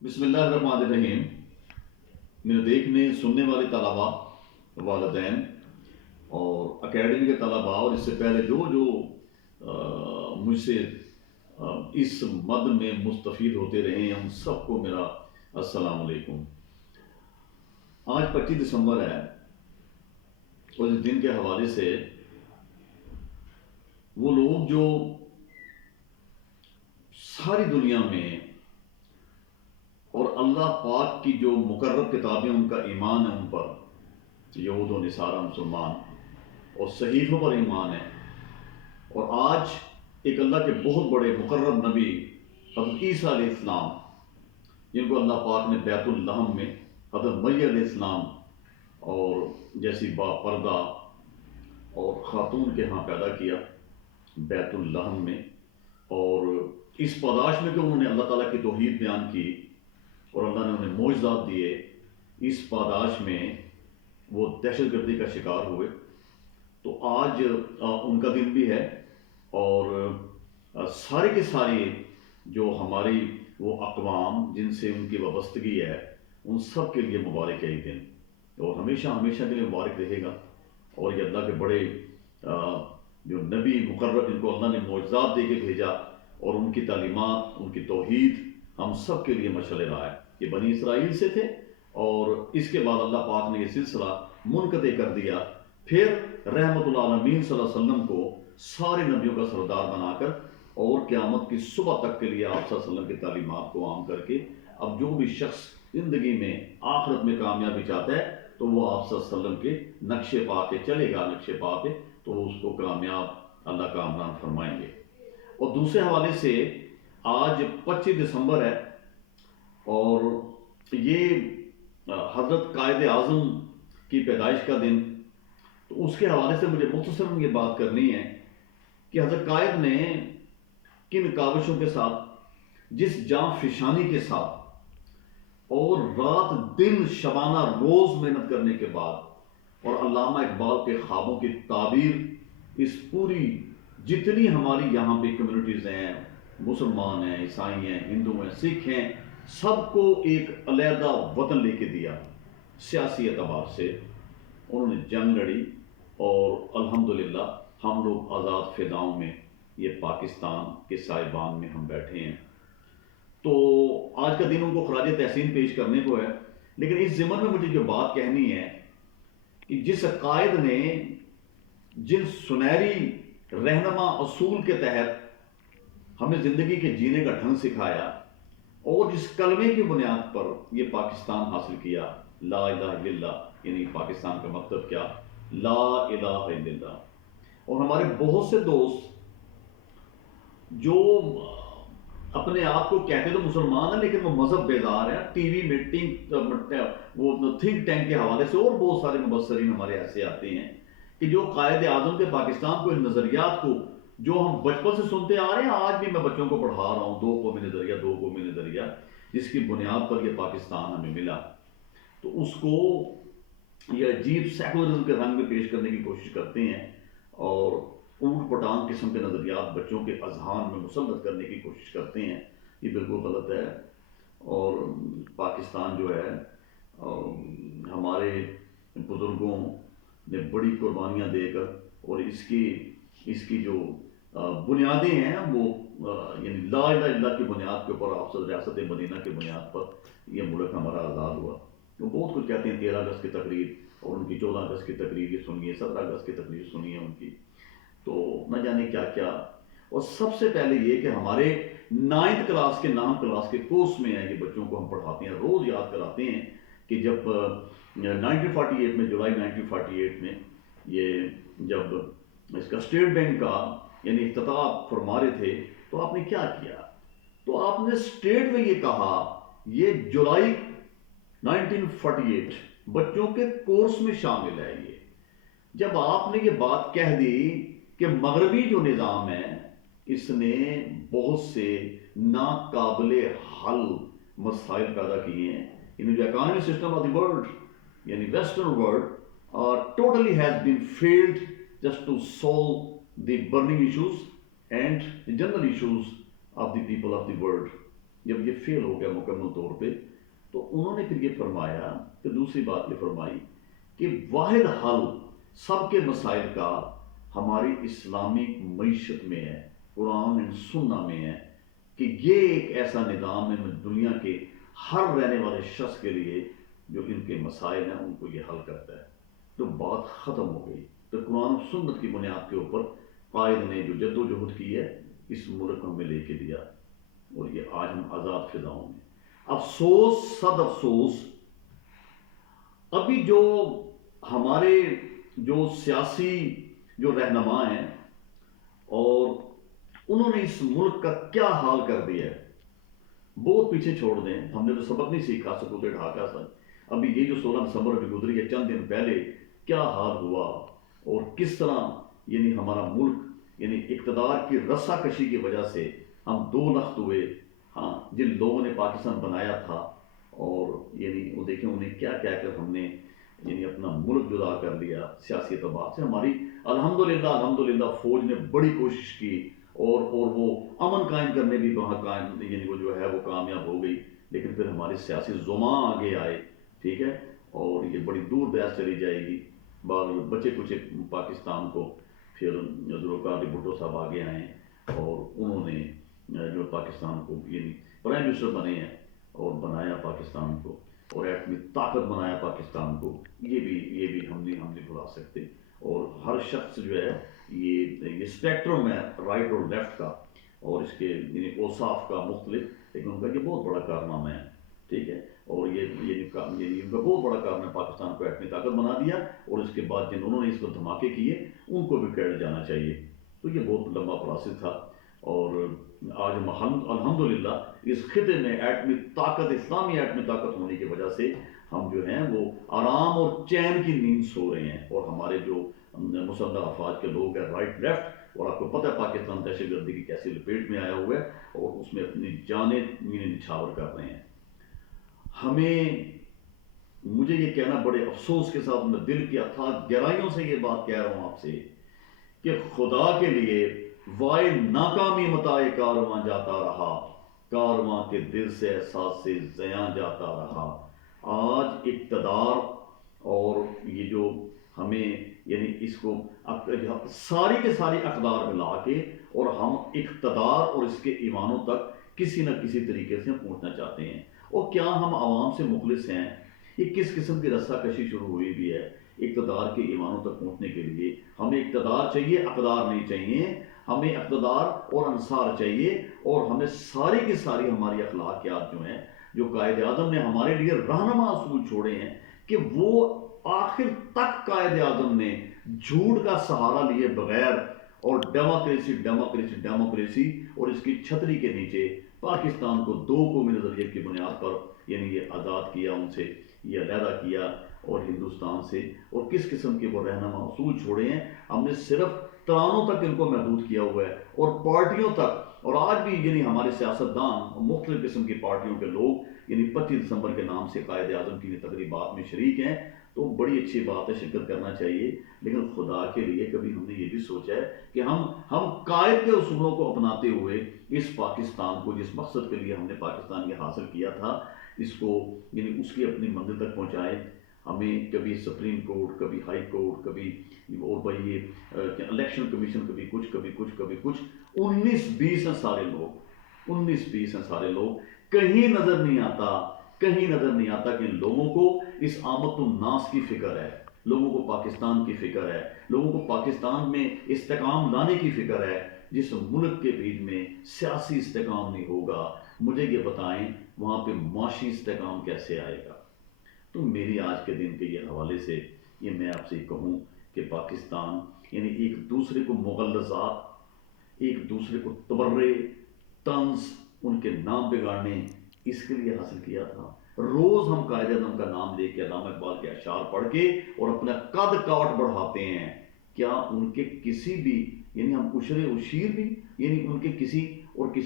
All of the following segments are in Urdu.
بسم اللہ الرحمن الرحیم. میرے دیکھنے سننے والے طلباء، والدین اور اکیڈمی کے طلباء، اور اس سے پہلے جو مجھ سے اس مد میں مستفید ہوتے رہے ہیں، ان سب کو میرا السلام علیکم. آج 25 دسمبر ہے، اور اس دن کے حوالے سے وہ لوگ جو ساری دنیا میں اور اللہ پاک کی جو مقرب کتابیں ان کا ایمان ہے، ان پر یہود و نصارہ مسلمان، اور صحیفوں پر ایمان ہے، اور آج ایک اللہ کے بہت بڑے مقرب نبی حضرت عیسیٰ علیہ السلام، جن کو اللہ پاک نے بیت اللحم میں حضرت مریم علیہ السلام اور جیسی با پردہ اور خاتون کے ہاں پیدا کیا بیت اللحم میں، اور اس پاداش میں کہ انہوں نے اللہ تعالیٰ کی توحید بیان کی اور اللہ نے انہیں معجزات دیے، اس پاداش میں وہ دہشت گردی کا شکار ہوئے. تو آج ان کا دن بھی ہے، اور سارے کے سارے جو ہماری وہ اقوام جن سے ان کی وابستگی ہے، ان سب کے لیے مبارک ہے یہ دن، اور ہمیشہ ہمیشہ کے لیے مبارک رہے گا. اور یہ اللہ کے بڑے جو نبی مقرب، جن کو اللہ نے معجزات دے کے بھیجا، اور ان کی تعلیمات، ان کی توحید ہم سب کے لیے مشعل راہ ہے. یہ بنی اسرائیل سے تھے، اور اس کے بعد اللہ پاک نے یہ سلسلہ منقطع کر دیا. پھر رحمت العالمین صلی اللہ علیہ وسلم کو سارے نبیوں کا سردار بنا کر، اور قیامت کی صبح تک کے لیے آپ صلی اللہ علیہ وسلم کی تعلیمات کو عام کر کے، اب جو بھی شخص زندگی میں آخرت میں کامیابی چاہتا ہے تو وہ آپ صلی اللہ علیہ وسلم کے نقشے پا کے چلے گا، نقشے پا کے تو وہ اس کو کامیاب اللہ کامران فرمائیں گے. اور دوسرے حوالے سے آج 25 دسمبر ہے، اور یہ حضرت قائد اعظم کی پیدائش کا دن. تو اس کے حوالے سے مجھے مختصراً یہ بات کرنی ہے کہ حضرت قائد نے کن کاوشوں کے ساتھ، جس جاں فشانی کے ساتھ، اور رات دن شبانہ روز محنت کرنے کے بعد، اور علامہ اقبال کے خوابوں کی تعبیر اس پوری جتنی ہماری یہاں پہ کمیونٹیز ہیں، مسلمان ہیں، عیسائی ہیں، ہندو ہیں، سکھ ہیں، سب کو ایک علیحدہ وطن لے کے دیا. سیاسی اعتبار سے انہوں نے جنگ لڑی، اور الحمدللہ ہم لوگ آزاد فضاؤں میں، یہ پاکستان کے سائبان میں ہم بیٹھے ہیں. تو آج کا دن ان کو خراج تحسین پیش کرنے کو ہے. لیکن اس ضمن میں مجھے جو بات کہنی ہے کہ جس قائد نے جن سنہری رہنما اصول کے تحت ہمیں زندگی کے جینے کا ڈھنگ سکھایا، اور جس کلمے کی بنیاد پر یہ پاکستان حاصل کیا، لا الہ الا اللہ، یعنی پاکستان کا مطلب کیا، لا الہ الا اللہ. اور ہمارے بہت سے دوست جو اپنے آپ کو کہتے تو مسلمان ہیں، لیکن وہ مذہب بیزار ہیں، ٹی وی میٹنگ وہ تھنک ٹینک کے حوالے سے اور بہت سارے مبصرین ہمارے ایسے آتے ہیں کہ جو قائد اعظم کے پاکستان کو، ان نظریات کو جو ہم بچپن سے سنتے آ رہے ہیں، آج بھی میں بچوں کو پڑھا رہا ہوں، دو قومی نظریہ، جس کی بنیاد پر یہ پاکستان ہمیں ملا. تو اس کو یہ عجیب سیکولرزم کے رنگ میں پیش کرنے کی کوشش کرتے ہیں، اور اونٹ پٹانگ قسم کے نظریات بچوں کے اذہان میں مسلط کرنے کی کوشش کرتے ہیں. یہ بالکل غلط ہے. اور پاکستان جو ہے، ہمارے بزرگوں نے بڑی قربانیاں دے کر، اور اس کی جو بنیادیں ہیں وہ یعنی لا الہ الا اللہ کی بنیاد کے اوپر، آپ ریاست مدینہ کی بنیاد پر یہ ملک ہمارا آزاد ہوا. وہ بہت کچھ کہتے ہیں، 13 اگست کی تقریر، اور ان کی 14 اگست کی تقریر یہ سنیے، 17 اگست کی تقریر سنیے ان کی، تو نہ جانے کیا کیا. اور سب سے پہلے یہ کہ ہمارے 9th کلاس کے نام کلاس کے کورس میں ہے، یہ بچوں کو ہم پڑھاتے ہیں، روز یاد کراتے ہیں کہ جب 1948 میں، جولائی 1948 میں، یہ جب اس کا اسٹیٹ بینک کا یعنی افتتاح فرما رہے تھے، تو آپ نے کیا کیا؟ تو آپ نے اسٹیٹ میں یہ کہا، یہ جولائی 1948 بچوں کے کورس میں شامل ہے. یہ جب آپ نے یہ بات کہہ دی کہ مغربی جو نظام ہے، اس نے بہت سے ناقابل حل مسائل پیدا کیے ہیں. یعنی جو economy system of the world, یعنی western world totally has been failed just to solve the burning issues and general issues of the people of the world. جب یہ فیل ہو گیا مکمل طور پہ، تو انہوں نے پھر یہ فرمایا کہ دوسری بات یہ فرمائی کہ واحد حل سب کے مسائل کا ہماری اسلامی معیشت میں ہے، قرآن اینڈ سنہ میں ہے، کہ یہ ایک ایسا نظام ہے دنیا کے ہر رہنے والے شخص کے لیے جو ان کے مسائل ہیں ان کو یہ حل کرتا ہے۔ تو بات ختم ہو گئی۔ تو قرآن و سنت کی بنیاد کے اوپر قائد نے جو جد و جہد کی ہے اس ملک کو ہمیں لے کے دیا، اور یہ آج ہم آزاد فضاؤں میں۔ افسوس، صد افسوس، ابھی جو ہمارے جو سیاسی جو رہنما ہیں، اور انہوں نے اس ملک کا کیا حال کر دیا ہے، بہت پیچھے چھوڑ دیں۔ ہم نے تو سبق نہیں سیکھا سکوت ڈھاکہ سے۔ ابھی یہ جو 16 دسمبر ابھی گزری ہے، چند دن پہلے کیا حال ہوا، اور کس طرح یعنی ہمارا ملک یعنی اقتدار کی رسا کشی کی وجہ سے ہم دو لخت ہوئے۔ ہاں، جن لوگوں نے پاکستان بنایا تھا، اور یعنی وہ دیکھیں انہیں کیا کہہ کر ہم نے یعنی اپنا ملک جدا کر لیا سیاسی اعتبار سے۔ ہماری الحمدللہ فوج نے بڑی کوشش کی، اور وہ امن قائم کرنے بھی وہاں قائم یعنی وہ جو ہے وہ کامیاب ہو گئی، لیکن پھر ہمارے سیاسی زماں آگے آئے، ٹھیک ہے، اور یہ بڑی دور بحث چلی جائے گی۔ بچے کچھ پاکستان کو پھر ذوالفقار علی بھٹو صاحب آگے آئے، اور انہوں نے جو پاکستان کو یعنی پرائم منسٹر بنے ہیں، اور بنایا پاکستان کو، اور ایٹمی طاقت بنایا پاکستان کو۔ یہ بھی ہم نہیں بھلا سکتے۔ اور ہر شخص جو ہے یہ اسپیکٹرم ہے رائٹ اور لیفٹ کا، اور اس کے یعنی اوصاف کا مختلف، لیکن ان کا یہ بہت بڑا کارنامہ ہے، ٹھیک ہے، اور یہ ان کا بہت بڑا کارنامہ ہے، پاکستان کو ایٹمی طاقت بنا دیا، اور اس کے بعد انہوں نے اس کو دھماکے کیے ان کو بھی کریڈٹ جانا چاہیے۔ تو یہ بہت لمبا پروسیس تھا، اور آج الحمدللہ اس خطے میں ایٹمی طاقت، اسلامی ایٹمی طاقت ہونے کی وجہ سے ہم جو ہیں وہ آرام اور چین کی نیند سو رہے ہیں، اور ہمارے جو مسلح افواج کے لوگ ہیں رائٹ لیفٹ، اور آپ کو پتہ ہے پاکستان دہشت گردی کی کیسی لپیٹ میں آیا ہوا ہے، اور اس میں اپنی جانیں نچھاور کر رہے ہیں۔ مجھے یہ کہنا بڑے افسوس کے ساتھ، میں دل کی اتھاہ گہرائیوں سے یہ بات کہہ رہا ہوں آپ سے، کہ خدا کے لیے وائے ناکامی متاع کارواں جاتا رہا، کارواں کے دل سے احساس سے زیاں جاتا رہا۔ آج اقتدار اور یہ جو ہمیں یعنی اس کو ساری کے ساری اقدار ملا کے، اور ہم اقتدار اور اس کے ایوانوں تک کسی نہ کسی طریقے سے پہنچنا چاہتے ہیں۔ اور کیا ہم عوام سے مخلص ہیں؟ یہ کس قسم کی رسا کشی شروع ہوئی بھی ہے اقتدار کے ایوانوں تک پہنچنے کے لیے؟ ہمیں اقتدار چاہیے، اقدار نہیں چاہیے۔ ہمیں اقتدار اور انصار چاہیے، اور ہمیں ساری کی ساری ہماری اخلاقیات جو ہیں، جو قائد اعظم نے ہمارے لیے رہنما اصول چھوڑے ہیں، کہ وہ آخر تک قائد اعظم نے جھوٹ کا سہارا لیے بغیر، اور ڈیموکریسی اور اس کی چھتری کے نیچے پاکستان کو دو قومی نظریے کی بنیاد پر یعنی یہ آزاد کیا، ان سے یہ علیحدہ کیا اور ہندوستان سے، اور کس قسم کے وہ رہنما اصول چھوڑے ہیں۔ ہم نے صرف ترانوں تک ان کو محدود کیا ہوا ہے، اور پارٹیوں تک، اور آج بھی یعنی ہمارے سیاستدان مختلف قسم کی پارٹیوں کے لوگ یعنی 25 دسمبر کے نام سے قائد اعظم کی تقریبات میں شریک ہیں، تو بڑی اچھی بات ہے، شرکت کرنا چاہیے، لیکن خدا کے لیے کبھی ہم نے یہ بھی سوچا ہے کہ ہم قائد کے اصولوں کو اپناتے ہوئے اس پاکستان کو، جس مقصد کے لیے ہم نے پاکستان یہ حاصل کیا تھا، اس کو یعنی اس کی اپنی منزل تک پہنچائے۔ ہمیں کبھی سپریم کورٹ، کبھی ہائی کورٹ، کبھی اور بھائی یہ الیکشن کمیشن، کبھی کچھ 19-20 ہیں سارے لوگ، 19-20 ہیں سارے لوگ، کہیں نظر نہیں آتا کہ لوگوں کو اس آمد الناس کی فکر ہے، لوگوں کو پاکستان کی فکر ہے، لوگوں کو پاکستان میں استحکام لانے کی فکر ہے۔ جس ملک کے بیچ میں سیاسی استحکام نہیں ہوگا، مجھے یہ بتائیں وہاں پہ معاشی استحکام کیسے آئے گا؟ تو میری آج کے دن کے یہ حوالے سے یہ میں آپ سے کہوں کہ پاکستان یعنی ایک دوسرے کو مغلظات، ایک دوسرے کو تبرے، طنز، ان کے نام بگاڑنے، اس کے لیے حاصل کیا تھا۔ روز ہم قائد اعظم کا نام لے کے، علامہ اقبال کے اشعار پڑھ کے، اور اپنا قد کاٹ بڑھاتے ہیں۔ کیا ان کے کسی بھی یعنی ہم عشر اشیر بھی یعنی ان کے کسی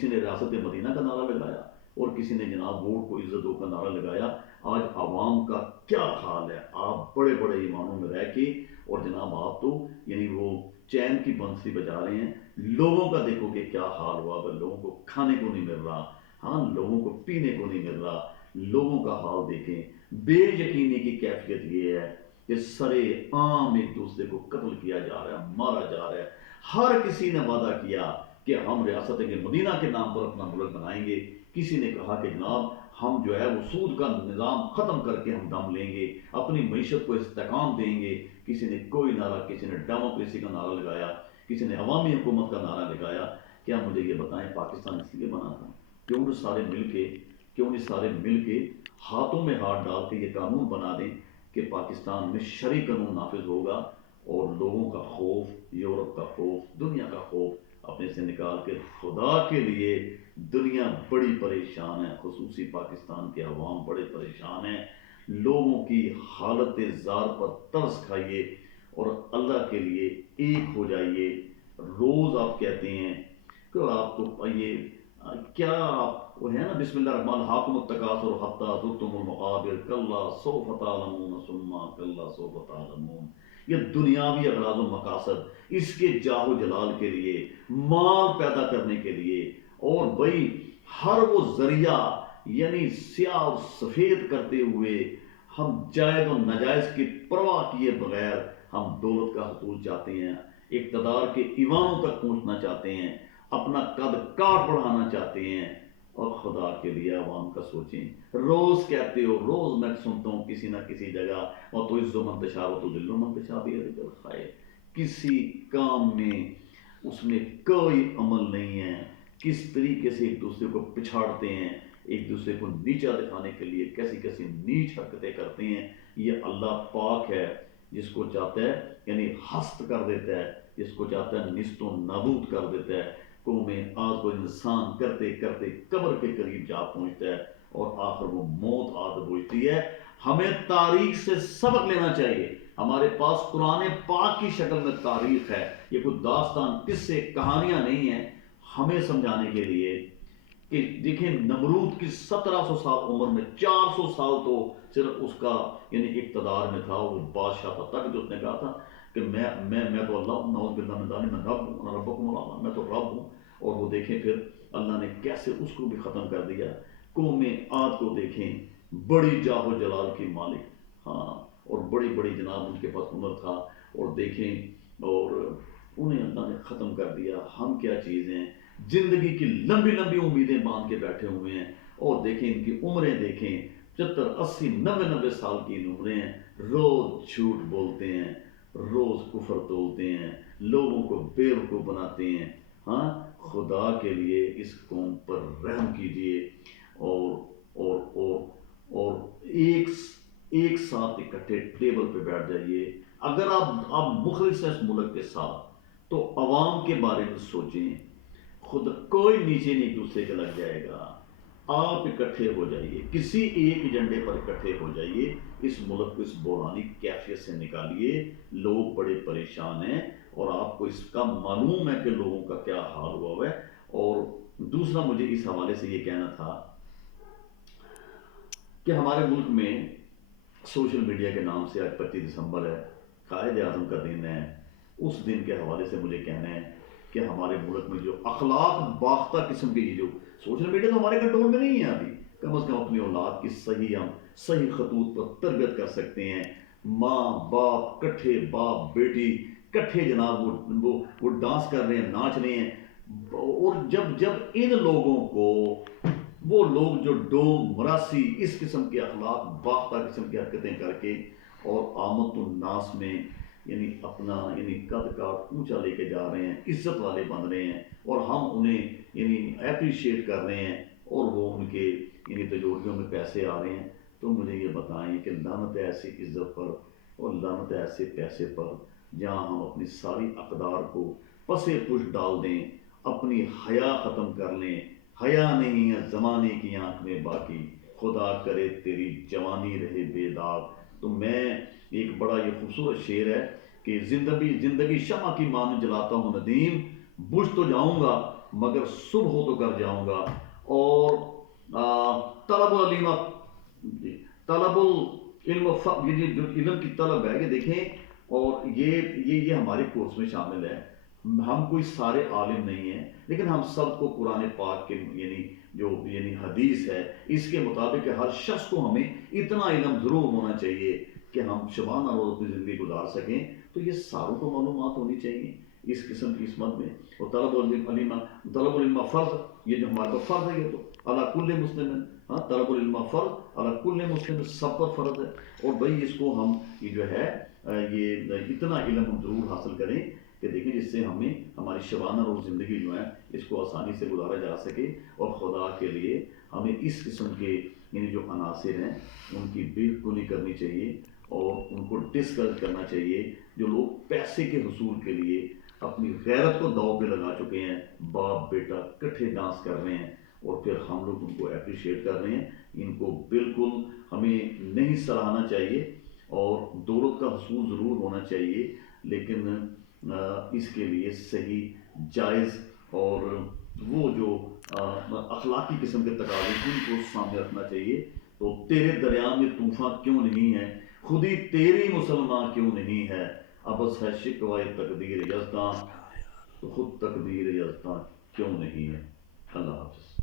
نے ریاست مدینہ کا نعرہ لگایا، اور کسی نے جناب ووٹ کو عزت دو کا نعرہ لگایا؟ آج عوام کا کیا حال ہے؟ آپ بڑے بڑے ایوانوں میں رہ کے، اور جناب آپ تو یعنی وہ چین کی بنسری بجا رہے ہیں، لوگوں کا دیکھو کہ کیا حال ہوا، اگر لوگوں کو کھانے کو نہیں مل رہا، ہاں لوگوں کو پینے کو نہیں مل رہا. لوگوں کا حال دیکھیں. بے یقینی کی کیفیت یہ ہے کہ سرے عام ایک دوسرے کو قتل کیا جا رہا ہے, مارا جا رہا ہے. ہر کسی نے وعدہ کیا کہ ہم ریاست کے مدینہ کے نام پر اپنا ملک بنائیں گے. کسی نے کہا کہ جناب ہم جو ہے وہ سود کا نظام ختم کر کے ہم دم لیں گے, اپنی معیشت کو استحکام دیں گے. کسی نے کوئی نعرہ, کسی نے ڈیموکریسی کا نعرہ لگایا, کسی نے عوامی حکومت کا نعرہ لگایا. کیا مجھے یہ بتائیں پاکستان اس لیے بنا تھا؟ کیوں نہیں سارے مل کے ہاتھوں میں ہاتھ ڈال کے یہ قانون بنا دیں کہ پاکستان میں شرعی قانون نافذ ہوگا اور لوگوں کا خوف, یورپ کا خوف, دنیا کا خوف اپنے سے نکال کے. خدا کے لیے دنیا بڑی پریشان ہے, خصوصی پاکستان کے عوام بڑے پریشان ہیں. لوگوں کی حالت زار پر ترس کھائیے اور اللہ کے لیے ایک ہو جائیے. روز آپ کہتے ہیں کہ آپ کو یہ کیا آپ وہ ہے نا, بسم اللہ الرحمن الرحیم, التکاثر حتی زرتم المقابر کلا سوف تعلمون ثم کلا سوف تعلمون. یہ دنیاوی اغراض و مقاصد اس کے جاہ و جلال کے لیے, مال پیدا کرنے کے لیے, اور بھائی ہر وہ ذریعہ یعنی سیاہ اور سفید کرتے ہوئے ہم جائز و ناجائز کی پرواہ کیے بغیر ہم دولت کا حصول چاہتے ہیں, اقتدار کے ایوانوں تک پہنچنا چاہتے ہیں, اپنا قد کاٹ بڑھانا چاہتے ہیں. اور خدا کے لیے عوام کا سوچیں. روز کہتے ہو, روز میں سنتا ہوں کسی نہ کسی جگہ, اور تو عز و من تشاء و تذل من تشاء بیدک الخیر. کسی کام میں اس میں کوئی عمل نہیں ہے. کس طریقے سے ایک دوسرے کو پچھاڑتے ہیں, ایک دوسرے کو نیچا دکھانے کے لیے کیسی کیسی نیچ حرکتیں کرتے ہیں. یہ اللہ پاک ہے, جس کو چاہتا ہے یعنی ہست کر دیتا ہے, جس کو چاہتا ہے نیست و نابود کر دیتا ہے. قوم عاد کو انسان کرتے کرتے قبر کے قریب جا پہنچتا ہے اور آخر وہ موت آ پہنچتی ہے. ہمیں تاریخ سے سبق لینا چاہیے. ہمارے پاس قرآن پاک کی شکل میں تاریخ ہے, یہ کوئی داستان قصے کہانیاں نہیں ہیں. ہمیں سمجھانے کے لیے کہ دیکھیں نمرود کی 1700 سال عمر میں 400 سال تو صرف اس کا یعنی اقتدار میں تھا, وہ بادشاہ تھا, تک جو اس نے کہا تھا کہ میں تو اللہ ہوں, نعوذ باللہ من ذالک, میں رب ہوں, انا ربکم الاعلی, میں تو رب ہوں. اور وہ دیکھیں پھر اللہ نے کیسے اس کو بھی ختم کر دیا. قوم عاد کو دیکھیں, بڑی جاہ و جلال کی مالک, ہاں, اور بڑی بڑی جناب ان کے پاس ہنر تھا, اور دیکھیں اور انہیں اللہ نے ختم کر دیا. ہم کیا چیز ہیں, زندگی کی لمبی لمبی امیدیں باندھ کے بیٹھے ہوئے ہیں, اور دیکھیں ان کی عمریں دیکھیں 70 80 90 سال کی عمریں ہیں. روز جھوٹ بولتے ہیں, روز کفر تولتے ہیں, لوگوں کو بیوقوف بناتے ہیں. ہاں, خدا کے لیے اس قوم پر رحم کیجیے اور ایک ساتھ اکٹھے ٹیبل پہ بیٹھ جائیے. اگر آپ مخلص ہیں اس ملک کے ساتھ تو عوام کے بارے میں سوچیں. خود کوئی نیچے نہیں ایک دوسرے کے لگ جائے گا. آپ اکٹھے ہو جائیے, کسی ایک ایجنڈے پر اکٹھے ہو جائیے. اس ملک کو اس بحرانی کیفیت سے نکالیے. لوگ بڑے پریشان ہیں اور آپ کو اس کا معلوم ہے کہ لوگوں کا کیا حال ہوا ہے. اور دوسرا مجھے اس حوالے سے یہ کہنا تھا کہ ہمارے ملک میں سوشل میڈیا کے نام سے آج 25 دسمبر ہے, قائد اعظم کا دن ہے. اس دن کے حوالے سے مجھے کہنا ہے کہ ہمارے ملک میں جو اخلاق باختہ قسم کے یہ جو سوشل میڈیا تو ہمارے کنٹرول میں نہیں ہے ابھی, کم از کم اپنی اولاد کی صحیح خطوط پر تربیت کر سکتے ہیں. ماں باپ کٹھے, باپ بیٹی کٹھے جناب وہ ڈانس کر رہے ہیں, ناچ رہے ہیں. اور جب ان لوگوں کو وہ لوگ جو ڈوم مراسی اس قسم کے اخلاق باختہ قسم کی حرکتیں کر کے اور آمد الناس میں یعنی اپنا یعنی قد کاٹ اونچا لے کے جا رہے ہیں, عزت والے بن رہے ہیں, اور ہم انہیں یعنی اپریشیٹ کر رہے ہیں, اور وہ ان کے یعنی تجوریوں میں پیسے آ رہے ہیں, تو مجھے یہ بتائیں کہ لعنت ہے ایسی عزت پر اور لعنت ہے ایسے پیسے پر جہاں ہم اپنی ساری اقدار کو پسے پش ڈال دیں, اپنی حیا ختم کر لیں. حیا نہیں ہے زمانے کی آنکھ میں باقی, خدا کرے تیری جوانی رہے بے داغ. تو میں ایک بڑا یہ خوبصورت شعر ہے کہ زندگی شمع کی مانند جلاتا ہوں ندیم, بجھ تو جاؤں گا مگر صبح ہو تو کر جاؤں گا. اور طلب العلم یہ جو علم کی طلب ہے, یہ دیکھیں, اور یہ ہمارے کورس میں شامل ہے. ہم کوئی سارے عالم نہیں ہیں، لیکن ہم سب کو قرآن پاک کے یعنی حدیث ہے اس کے مطابق ہر شخص کو ہمیں اتنا علم ضرور ہونا چاہیے کہ ہم شبانہ روز اپنی زندگی گزار سکیں. تو یہ ساروں کو معلومات ہونی چاہیے اس قسم کی عصمت میں. اور طلب العلم فرض، یہ جو ہمارے پر فرض ہے، یہ تو علی کل مسلم، ہاں طلب العلم فرض علی کل مسلم، سب پر فرض ہے. اور بھائی اس کو ہم یہ جو ہے یہ اتنا علم ہم ضرور حاصل کریں کہ دیکھیں جس سے ہمیں ہماری شبانہ روز زندگی جو ہے اس کو آسانی سے گزارا جا سکے. اور خدا کے لیے ہمیں اس قسم کے یعنی جو عناصر ہیں ان کی بالکل ہی کرنی چاہیے اور ان کو ڈسکریج کرنا چاہیے. جو لوگ پیسے کے حصول کے لیے اپنی غیرت کو داؤ پہ لگا چکے ہیں، باپ بیٹا کٹھے ڈانس کر رہے ہیں اور پھر ہم لوگ ان کو اپریشیٹ کر رہے ہیں، ان کو بالکل ہمیں نہیں سراہنا چاہیے. اور دولت کا حصول ضرور ہونا چاہیے، لیکن اس کے لیے صحیح جائز اور وہ جو اخلاقی قسم کے تقاضے ان کو سامنے رکھنا چاہیے. تو تیرے دریا میں طوفان کیوں نہیں ہے، خودی تیری مسلمان کیوں نہیں ہے، ابس ہے شکوائے تقدیر یزداں، تو خود تقدیر یزداں کیوں نہیں ہے. اللہ حافظ.